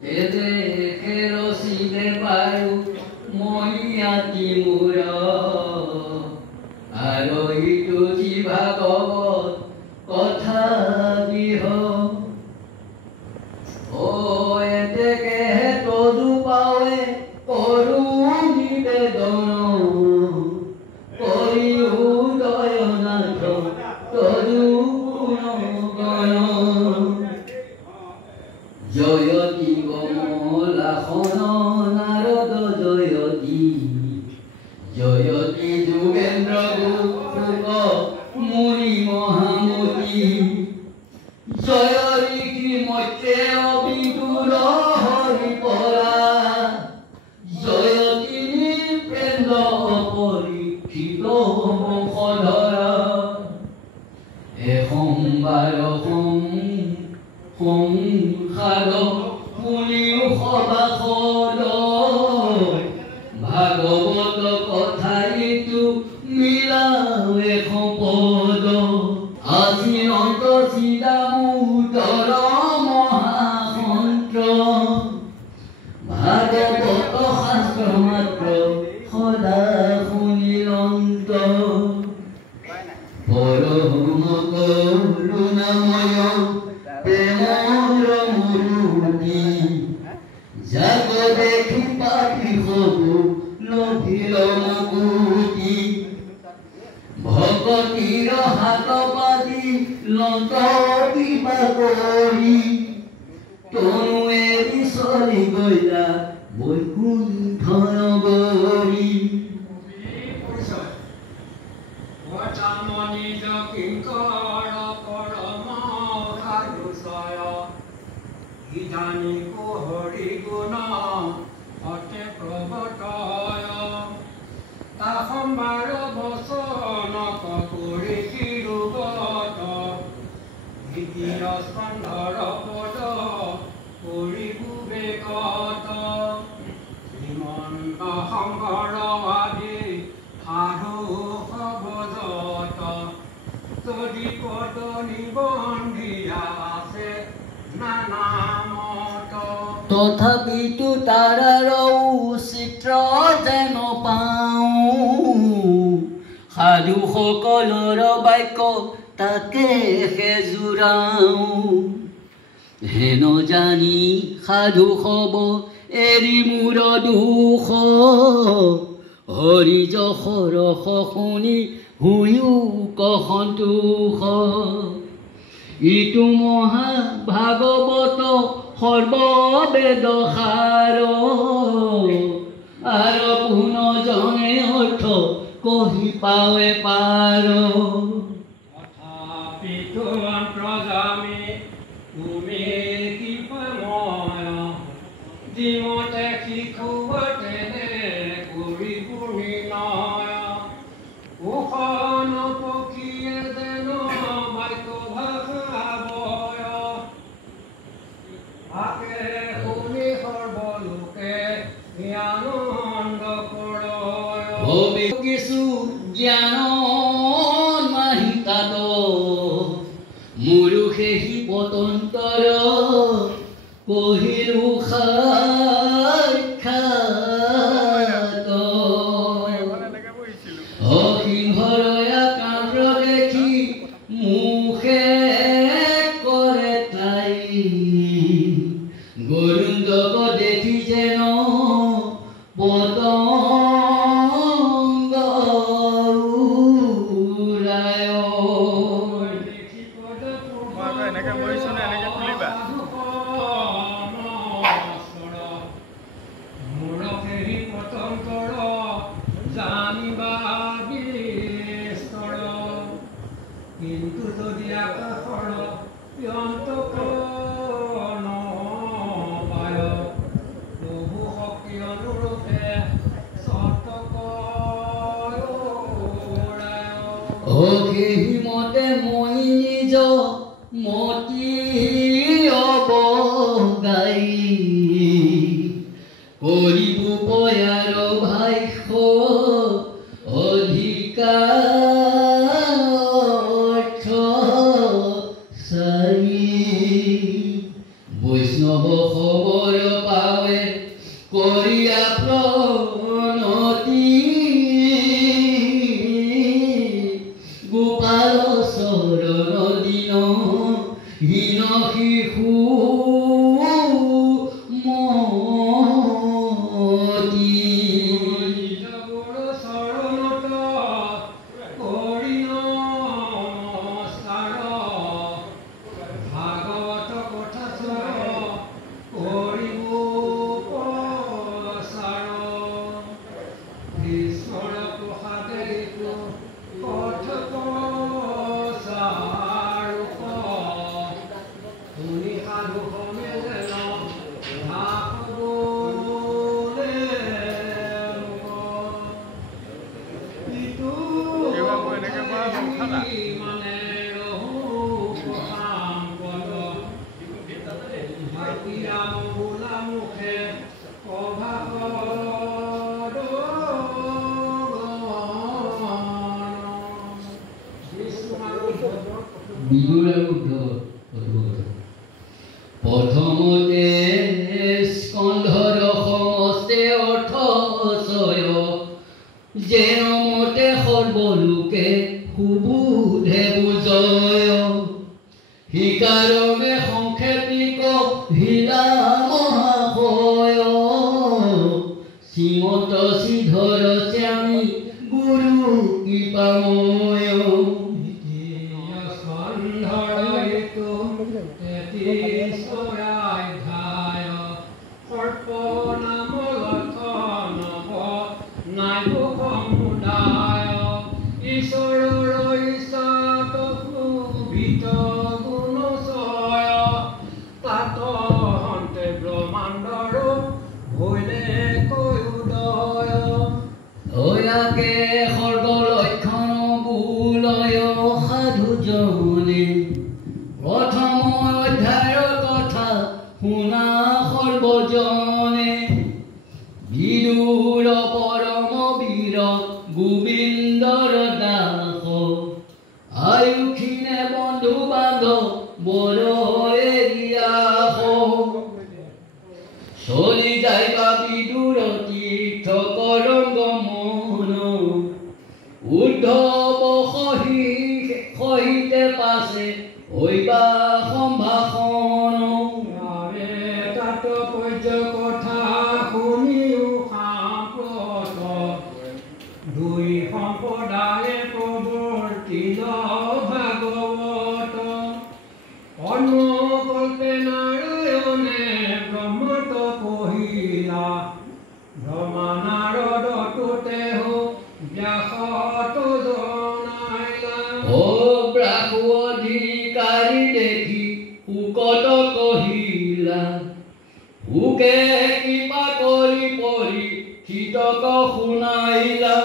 কেৰচিনে বাৰু মহিয়াতি মূৰ আৰু ইটো যি ভাগৱত কথা দিহ এতেকে তদু পাৱে কৰো নিবেদন কৰি উদয়নাথ তদু জয়তী কমলাসন নারদ জয়তী জয়তী যোগেন্দ্র গোপ মুনি মহামতি জয় ঋষি মৈত্রে বিদুর হরিপরা জয়তী নৃপেন্দ্র পরীক্ষিত বংশধরা এসম্বাৰ সংসাৰ শুনিও সবাসদ ভাগৱত কথাইটো মিলাৱে সম্পদ আজি অন্ত চিদামোদৰ মহামন্ত্ৰ ভাগৱত শাস্ত্ৰ মাত্ৰ সদা শুনিলন্ত পৰম কৰুণাময় প্ৰেমৰ মূৰ্তি যাক দেখি পাপি হব লভিল মুকুতি ভকতিৰ হাত পাতি লত কিবা কৰি তনু এৰি চলি গলা বৈকুণ্ঠ নগৰী নিজ কিঙ্কৰ পৰম সাধুশয় ইদানী হৰি গুণ অতে প্ৰবটয় তাহম্বাৰ বচন কৰি শিৰুগত গীতিৰ স্কন্ধৰ পদ কৰি বিবেকত শ্ৰীমন্ত শংকৰ আদি সাধু সবজত তদি পদ নিবন্ধিয়া আছে নানামত তথাপিতো তাৰাৰো চিত্ৰ যেন পাওঁ সাধু সকলৰ বাক্য তাকে জোৰাওঁ হেন জানি সাধু হব এৰি মূৰ দুখ হৰি যশৰ শুনি হুয়ো কসন্তোষ ইটো মহা ভাগৱত সৰ্ববেদ সাৰ আৰু পুন জনে অৰ্থ কহি পাৱে পাৰ তথাপিতো অন্তৰ্যামী তুমি কৃপাময় যিমতে শিশুৱতে কৰি পূৰ্ণয় উখন পক্ষীয়ে যেন বাক্য ভাষাবয় আকে শুনি সৰ্বলোকে আনন্দ কৰয় ভবে কিছু জ্ঞান মাহিতাত মোৰো সেই পতন্তৰ কহিলো সাক্ষাৎ অসিংহৰয়া কাণ্ড দেখি মুখে কৰে তাই গৰুণ্ডক দেখি যেন পতংগ উৰায় কিন্তু যদি আকাশৰ অন্তক নপায় প্ৰভু শক্তি অনুৰূপে অহিমতে মই নিজ মতি অবগাই কৰিব পয়াৰ ভাষ্য অধিকাৰ চাৰি বৈষ্ণৱ খবৰ বিদুৰ আৰু উদ্ধৱৰ কথোপকথন। প্ৰথমতে স্কন্ধৰ সমস্তে অৰ্থচয় যেনমতে সৰ্বলোকে সুবোধে বুজয় হিকাৰমে সংক্ষেপিক হিলা মহাশয় শ্ৰীমত শ্ৰীধৰ শ্যামী গুৰু কৃপাময় সৰ্বলক্ষণ বুলয় সাধুজনে প্ৰথম অধ্যায়ৰ কথা শুনা সৰ্বজনে বিদুৰ পৰম বীৰ গোবিন্দৰ দাস আয়ুক্ষীণে বন্ধু বান্ধৱ বৰ এৰিয়াস চলি যাইবা বিদুৰ তীৰ্থ কৰংগ মন উদ্ধৱ সহিতে পাছে হৈবা সম্ভাষণ কথা শুনিও সাম্প্ৰত দুই সম্প্ৰদায়ে প্ৰৱৰ্তিল ভাগৱত অনুকল্পে নাৰায়ণে ব্ৰহ্মত পঢ়িলা ব্ৰহ্মা নাৰদটোতে ব্যাসত জনাইলা ও ব্ৰাহ্ম অধিকাৰী দেখি সুকত কহিলা সুকে কৃপা কৰি পৰি হিতক শুনাইলা